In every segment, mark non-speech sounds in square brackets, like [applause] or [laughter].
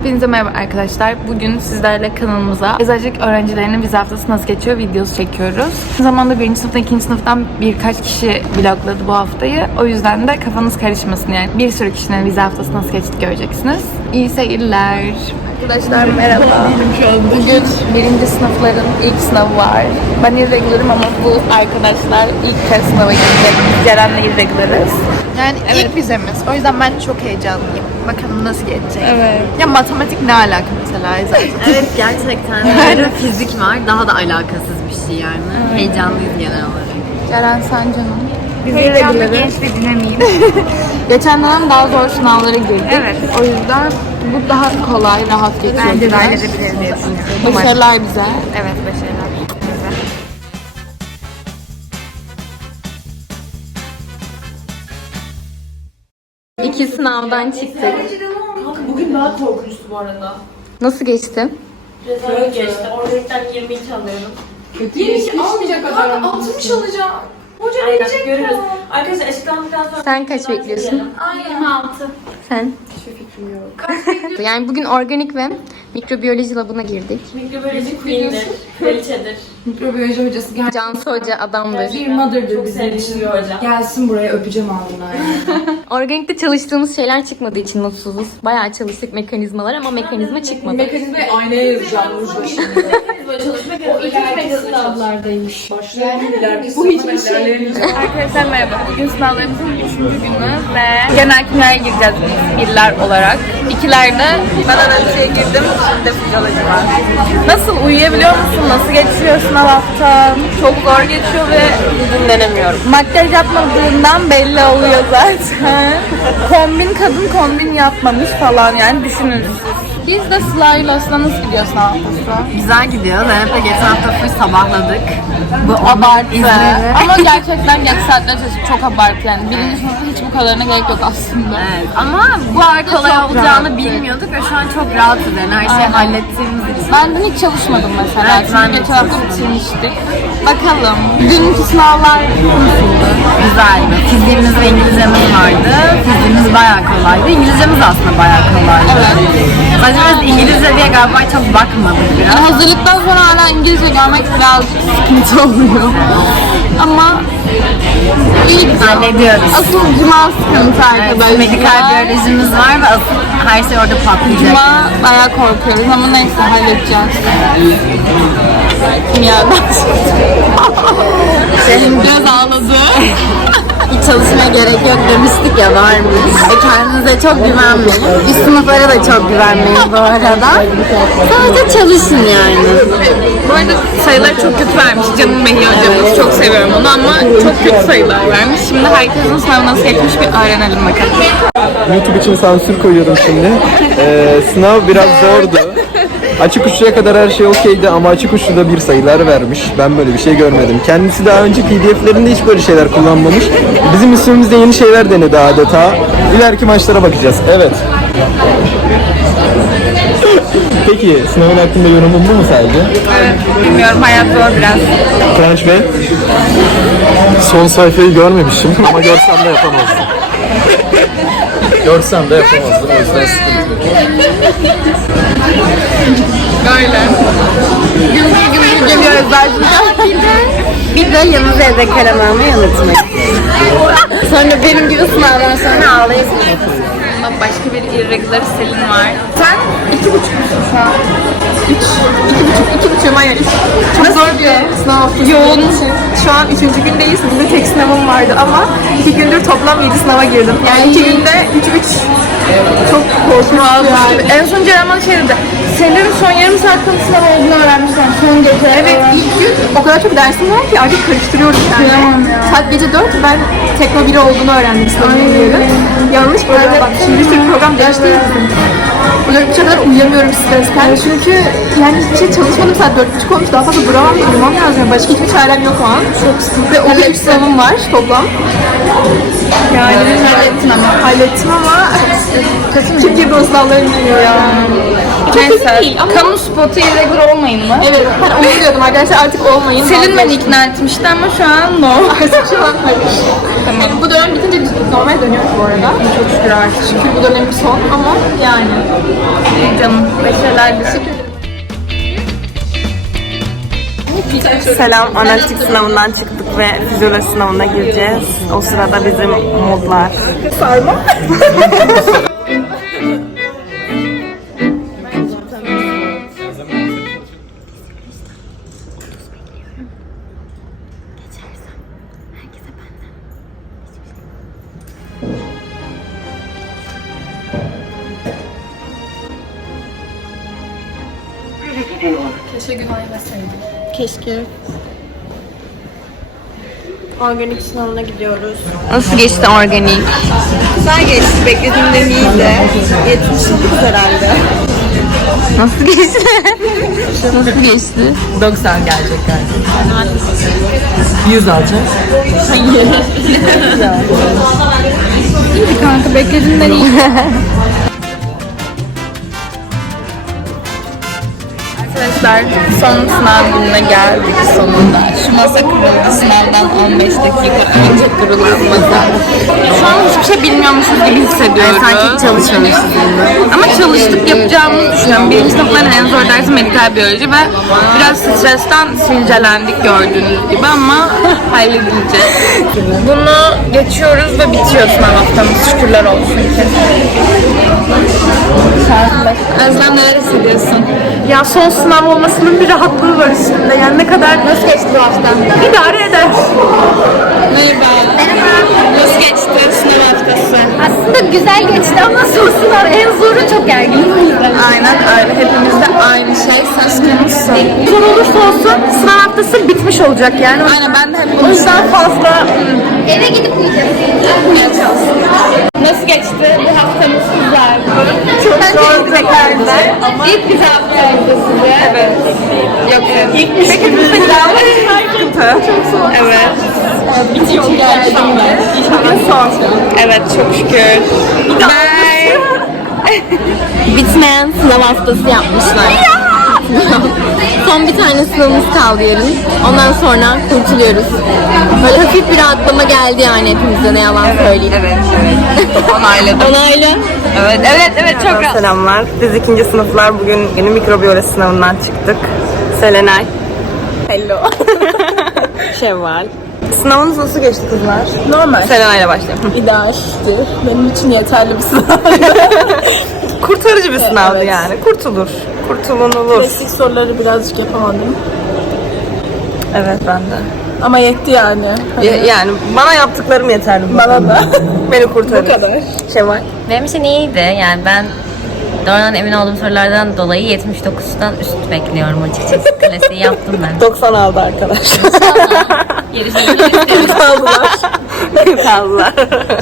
Hepinize merhaba arkadaşlar. Bugün sizlerle kanalımıza eczacılık öğrencilerinin vize haftası nasıl geçiyor videosu çekiyoruz. Aynı zamanda birinci sınıftan ikinci sınıftan birkaç kişi vlogladı bu haftayı. O yüzden de kafanız karışmasın yani. Bir sürü kişinin vize haftası nasıl geçti göreceksiniz. İyi seyirler. Arkadaşlar merhaba. Bugün birinci sınıfların ilk sınavı var. Ben irregularım ama bu arkadaşlar ilk kez sınava girecek. Ceren'le irregularız. Yani ilk vizemiz. O yüzden ben çok heyecanlıyım. Bakalım nasıl geçecek. Evet. Ya matematik ne alaka mesela zaten. [laughs] Evet gerçekten. [laughs] Yarın fizik var. Daha da alakasız bir şey yani. Heyecanlıyız genel olarak. Ceren sen canım. Biz Heyecanlı, genç ve dinamiyim. [laughs] Geçen dönem daha zor sınavlara girdik. Evet. O yüzden bu daha kolay, rahat geçiyor. Bence de halledebiliriz diye düşünüyorum. Başarılar bize. Evet başarılar. İki sınavdan çıktık. Bugün daha korkunçtu bu arada. Nasıl geçti? Böyle geçti. Oradakiler 22 alıyorum. Yemiş almayacak kadar. Kanka 60 alacağım. Hoca verecek görürüz. Arkadaşlar açıklandıktan sonra... Sen kaç bekliyorsun? Ay 26. Sen? Yani bugün organik ve mikrobiyoloji labına girdik. Mikrobiyoloji queen'dir. Kraliçedir. Mikrobiyoloji hocası gel. Cansu Hoca adamdır. Bir mother'dır Çok bizim için. Gelsin buraya öpeceğim alnından. [laughs] Organikte çalıştığımız şeyler çıkmadığı için mutsuzuz. Bayağı çalıştık mekanizmalar ama mekanizma çıkmadı. Mekanizmayı aynaya yazacağım. Böyle çalışmak o mekanizma Sınavlardaymış. Başlayalım ileride. Bu hiçbir şey. Arkadaşlar merhaba. Bugün sınavlarımızın üçüncü günü ve genel kimyaya gireceğiz biz birler olarak. İkilerde ben analizeye girdim. Şimdi fizyoloji var. Nasıl uyuyabiliyor musun? Nasıl geçiyor sınav haftan? Çok zor geçiyor ve dinlenemiyorum. Makyaj yapmadığından belli oluyor zaten. [laughs] kombin kadın kombin yapmamış falan yani düşünün. Biz de Sıla'yla nasıl gidiyor sınav haftası? Güzel gidiyor. Zeynep'le geçen hafta full sabahladık. Bu Abartı. izleri. Ama gerçekten geç çalışıp çok abartı yani. Birinci sınıfta hiç bu kadarına gerek yok aslında. Evet. Ama bu kadar kolay çok olacağını rahattık. bilmiyorduk ve şu an çok rahatız yani her şeyi Aynen. hallettiğimiz için. Ben de hiç çalışmadım mesela. Evet, ben Çünkü geçen hafta bitirmiştik. Bakalım. Dünkü sınavlar Güzeldi. Fiziğimiz ve İngilizcemiz vardı. Fiziğimiz bayağı kolaydı. İngilizcemiz aslında bayağı kolaydı. Sadece biz İngilizce diye galiba çok bakmadık biraz. yani hazırlıktan sonra hala İngilizce görmek birazcık sıkıntı oluyor. Ama iyi gidiyor. Hallediyoruz. Asıl cuma sıkıntı Evet, arkadaşlar. medikal biyolojimiz var ve asıl her şey orada patlayacak. Cuma bayağı korkuyoruz ama neyse halledeceğiz. Kimyadan Senin biraz ağladı. [laughs] Çalışmaya gerek yok demiştik ya varmış. E kendinize çok güvenmeyin. Üst sınıflara da çok güvenmeyin bu arada. Sadece çalışın yani. Bu arada sayıları çok kötü vermiş. Canım Mehi hocamız. Çok seviyorum onu ama çok kötü sayılar vermiş. Şimdi herkesin sınavı nasıl geçmiş bir öğrenelim bakalım. YouTube için sansür koyuyorum şimdi. Ee, sınav biraz zordu. [laughs] Açık uçluya kadar her şey okeydi ama açık uçluda bir sayılar vermiş. Ben böyle bir şey görmedim. Kendisi daha önce PDF'lerinde hiç böyle şeyler kullanmamış. Bizim üstümüzde yeni şeyler denedi adeta. İleriki maçlara bakacağız. Evet. Peki sınavın hakkında yorumun bu mu sadece? Bilmiyorum hayat zor biraz. Kıvanç Bey? Son sayfayı görmemişim ama görsem de yapamazdım. görsem de yapamazdım o yüzden sıkıntı yok. Böyle. Gümbür gümbür geliyoruz zaten. Bir de yanınıza evde kalem almayı unutmayın. Sonra benim gibi sınavdan sonra ağlayasınız. Başka bir irregular Selin var. Sen iki buçuk musun şu an? Üç. İki buçuk. iki buçuğum hayır. Üç. Çok zor diyor sınav haftası. Yoğun. Şu an üçüncü gündeyiz. Bugün tek sınavım vardı ama iki gündür toplam yedi sınava girdim. Yani iki günde üç üç. Çok korkunç. En son Ceren bana şey dedi. Selin son yarım saatte sınav olduğunu öğrenmişler. Son gece. Evet ilk gün o kadar çok dersim var ki artık karıştırıyorum yani. Saat gece 4 ben tekno biri olduğunu öğrendim sınavın. Yanlış program bak şimdi sürü program değişti. Böyle üçe kadar uyuyamıyorum stresten. Çünkü yani hiçbir şey çalışmadım saat dört buçuk olmuş daha fazla duramam uyumam lazım. Başka hiçbir çarem yok o an. Çok sıkıntı. Ve o gün üç sınavım var toplam. Yani hallettin ama. Hallettim ama o sınavları bilmiyor ya. Neyse. Kamu spotu irregular olmayın mı? Evet, hani onu diyordum arkadaşlar artık olmayın. Selin beni ikna etmişti ama şu an no. Artık şu an hayır. Tamam. Bu dönem bitince normal dönüyoruz bu arada. Çok şükür artık. Şükür bu dönemin son ama yani. Canım. Başarılar dilerim. Selam, analitik sınavından çıktık ve fizyoloji sınavına gireceğiz. O sırada bizim modlar. Keşke. [laughs] Organik sınavına gidiyoruz. Nasıl geçti organik? Güzel geçti, beklediğimden iyiydi. 79 herhalde. Nasıl geçti? [laughs] Nasıl geçti? 90 gelecek galiba. 100 alacağız. [laughs] Kanka beklediğimden iyi. [laughs] Arkadaşlar son sınav gününe geldik sonunda. Şu masa kırıldı sınavdan 15 dakika önce kurulan masa. Şu an hiçbir şey bilmiyormuşuz gibi hissediyorum. Sanki çalışmamışız gibi. Ama çalıştık yapacağımızı düşünüyorum. Birinci sınıfların en zor dersi medikal biyoloji ve biraz stresten sivilcelendik gördüğünüz gibi ama [laughs] halledilecek. Bunu geçiyoruz ve bitiyor sınav haftamız. Şükürler olsun ki. Özlem neler hissediyorsun? Ya son sınav olmasının bir rahatlığı var üstünde. Yani ne kadar... Nasıl geçti bu hafta? İdare eder. Merhaba. Nasıl geçti sınav haftası? Aslında güzel geçti ama son sınav en zoru çok yüzden. Aynen öyle. Hepimizde aynı şey söz konusu. Zor olursa olsun sınav haftası bitmiş olacak yani. Aynen ben de hep bunu O yüzden fazla Eve gidip uyuyacağım. Nasıl geçti? Bu haftamız güzel. Çok bir ama ilk güzel haftaydı size. Evet. Yok İlk bir Peki de güzel [laughs] Çok zor. Evet. Bitiyor gerçekten. İnşallah son. Evet çok şükür. Bye. [laughs] Bitmeyen sınav haftası yapmışlar. [laughs] Son bir tane sınavımız kaldı yarın. Ondan sonra kurtuluyoruz. Böyle hafif bir rahatlama geldi yani hepimize ne yalan söyleyeyim. Evet, evet. Onayladım. Onayla. Evet, evet, evet çok rahat. Selamlar. Biz ikinci sınıflar bugün yeni mikrobiyoloji sınavından çıktık. Selenay. Hello. [laughs] Şevval. Sınavınız nasıl geçti kızlar? Normal. Selenay'la başlayalım. İdealdi. Benim için yeterli bir sınav. [laughs] Kurtarıcı bir sınavdı Evet. yani. Kurtulur. Kurtulunulur. Klasik soruları birazcık yapamadım. Evet ben de. Ama yetti yani. Ya- yani bana yaptıklarım yeterli. Bana da. [laughs] Beni kurtarır. Bu kadar. Şevval. Benim için iyiydi. Yani ben doğrudan emin olduğum sorulardan dolayı 79'dan üst bekliyorum açıkçası. [laughs] Klasiği yaptım ben. 90 aldı arkadaşlar. Gerisi [laughs] Kaldılar. Kaldılar.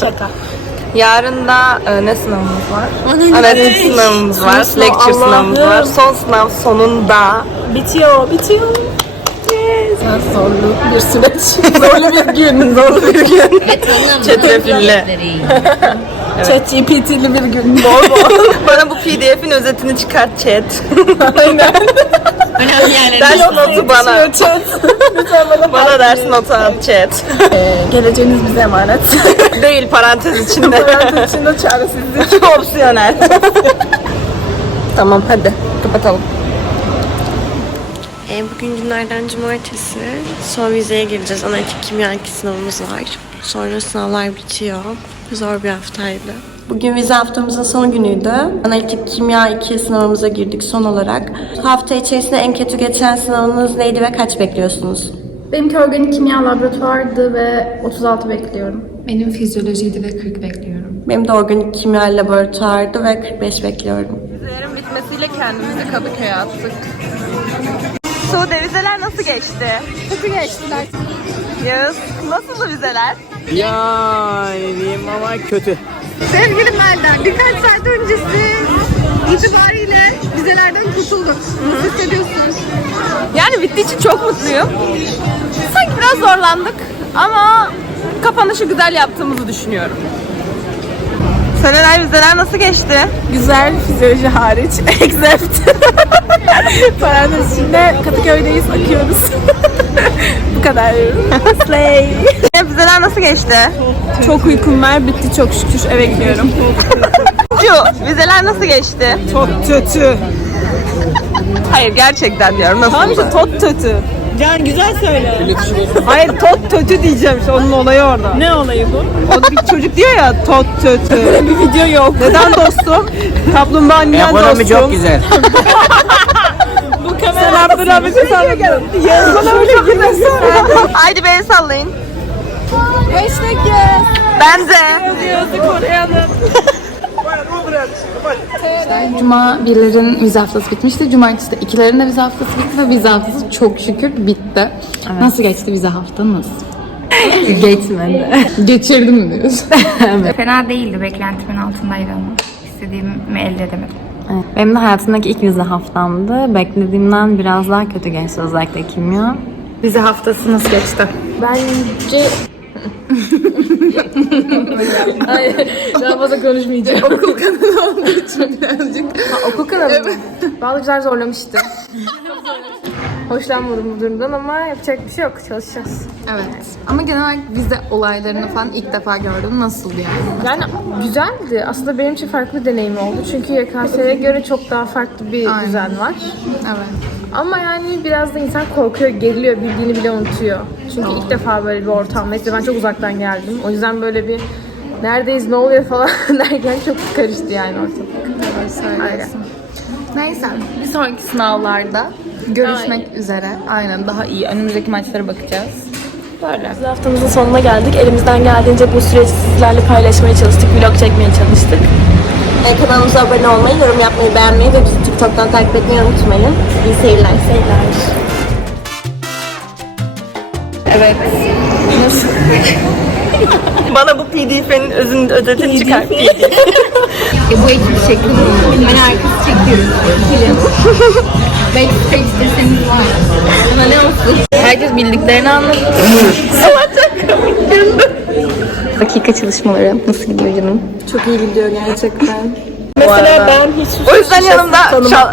Şaka. Yarın da e, ne sınavımız var? Analitik sınavımız var. Lecture sınavımız var. Son sınav sonunda Bitiyor, bitiyor. Yes. Zorlu bir süreç. [laughs] Zorlu bir gün. zorlu bir gün. Çetrefilli. Chat GPT'li bir gün. Bol bol. [laughs] Bana bu pdf'in özetini çıkart chat. Aynen. Önemli yerleri. Ders notu bana. Yetişiyor Chat. Lütfen bana Bana ders notu at chat. Ee, geleceğiniz bize emanet. [laughs] Değil parantez içinde. Parantez içinde çaresizlik. Opsiyonel. tamam hadi kapatalım. E, bugün günlerden cumartesi. Son vizeye gireceğiz. Analitik kimya 2 sınavımız var. Sonra sınavlar bitiyor. Zor bir haftaydı. Bugün vize haftamızın son günüydü. Analitik kimya 2 sınavımıza girdik son olarak. Hafta içerisinde en kötü geçen sınavınız neydi ve kaç bekliyorsunuz? Benimki organik kimya laboratuvardı ve 36 bekliyorum. Benim fizyolojiydi ve 40 bekliyorum. Benim de organik kimya laboratuvardı ve 45 bekliyorum. Vizelerin bitmesiyle kendimizi Kadıköy'e attık. Sude vizeler nasıl geçti? Kötü geçtiler. Yağız nasıldı vizeler? Yani ama kötü. Sevgili Melda, birkaç saat öncesi itibariyle vizelerden kurtulduk. Nasıl hissediyorsunuz? Yani bittiği için çok mutluyum. Sanki biraz zorlandık ama kapanışı güzel yaptığımızı düşünüyorum. Seneler vizeler nasıl geçti? Güzel, fizyoloji hariç. [laughs] Except. [laughs] Parantez içinde Kadıköy'deyiz, akıyoruz. [laughs] Bu kadar. Slay. Vizeler nasıl geçti? Çok uykum var, bitti çok şükür. Eve gidiyorum. Şu vizeler nasıl geçti? Çok kötü. Hayır gerçekten diyorum. Nasıl? Tamam işte tot kötü. Can güzel söyle. Hayır tot kötü diyeceğim işte onun olayı orada. Ne olayı bu? O bir çocuk diyor ya tot kötü. Böyle bir video yok. Neden dostum? Kaplumbağa niye dostum? çok güzel. bu kamera. Sen Abdülhamid'i sandın. Yarın bana öyle girmesin. Haydi beni sallayın. Hashtag yes. Ben de. Diyordu Kore'nin. Cuma birlerin vize haftası bitmişti. Cumartesi de ikilerin de vize haftası bitti ve vize haftası çok şükür bitti. Nasıl geçti vize haftanız? [laughs] Geçmedi. Geçirdim mi diyorsun? [laughs] Fena değildi. Beklentimin altındaydı ama. İstediğimi elde edemedim. Evet. Benim de hayatımdaki ilk vize haftamdı. Beklediğimden biraz daha kötü geçti özellikle kimya. Vize haftası nasıl geçti? Bence Daha fazla konuşmayacağım. okul kanalı olduğu için birazcık. okul kanalı mı? Güzel zorlamıştı. Hoşlanmadım bu durumdan ama yapacak bir şey yok. Çalışacağız. Evet. Ama genel olarak vize olaylarını falan ilk defa gördüm. Nasıl yani? Yani güzeldi. Aslında benim için farklı bir deneyim oldu. Çünkü YKS'ye göre çok daha farklı bir Aynen. düzen var. Evet. Ama yani biraz da insan korkuyor, geriliyor, bildiğini bile unutuyor. Çünkü ilk defa böyle bir ortamdayız ve ben çok uzaktan geldim. O yüzden böyle bir neredeyiz, ne oluyor falan [laughs] derken çok karıştı yani ortalık. Aynen. Neyse. Bir sonraki sınavlarda görüşmek üzere. Aynen daha iyi. Önümüzdeki maçlara bakacağız. Biz haftamızın sonuna geldik. Elimizden geldiğince bu süreci sizlerle paylaşmaya çalıştık. Vlog çekmeye çalıştık. E, kanalımıza abone olmayı, yorum yapmayı, beğenmeyi ve bizi TikTok'tan takip etmeyi unutmayın. İyi seyirler. Seyirler. Evet. Bana bu pdf'nin özünü özetini çıkar. E, bu ekip şekli bu. Ben arkası çekiyorum. Film. Backstage deseniz var. Buna ne olsun? Herkes bildiklerini anlattı. Dakika çalışmaları nasıl gidiyor canım? Çok iyi gidiyor gerçekten. [laughs] Mesela ben hiç O yüzden yanımda şal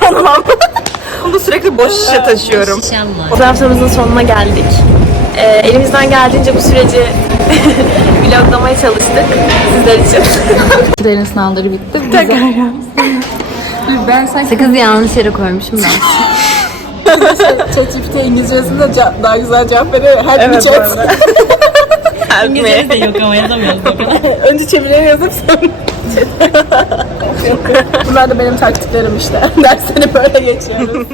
tanımam. [laughs] Bunu [laughs] sürekli boş şişe taşıyorum. Haftamızın sonuna geldik. Ee, elimizden geldiğince bu süreci [laughs] vloglamaya çalıştık sizler için. İkilerin sınavları bitti. Tekrar Ben sanki 8 yanlış yere koymuşum ben. [laughs] ChatGPT İngilizcesinde ce- daha güzel cevap veriyor. Her evet, chat. [laughs] İngilizce de yok ama yazamıyoruz Önce çevirileri yazıp sonra Bunlar da benim taktiklerim işte. Dersleri böyle geçiyoruz.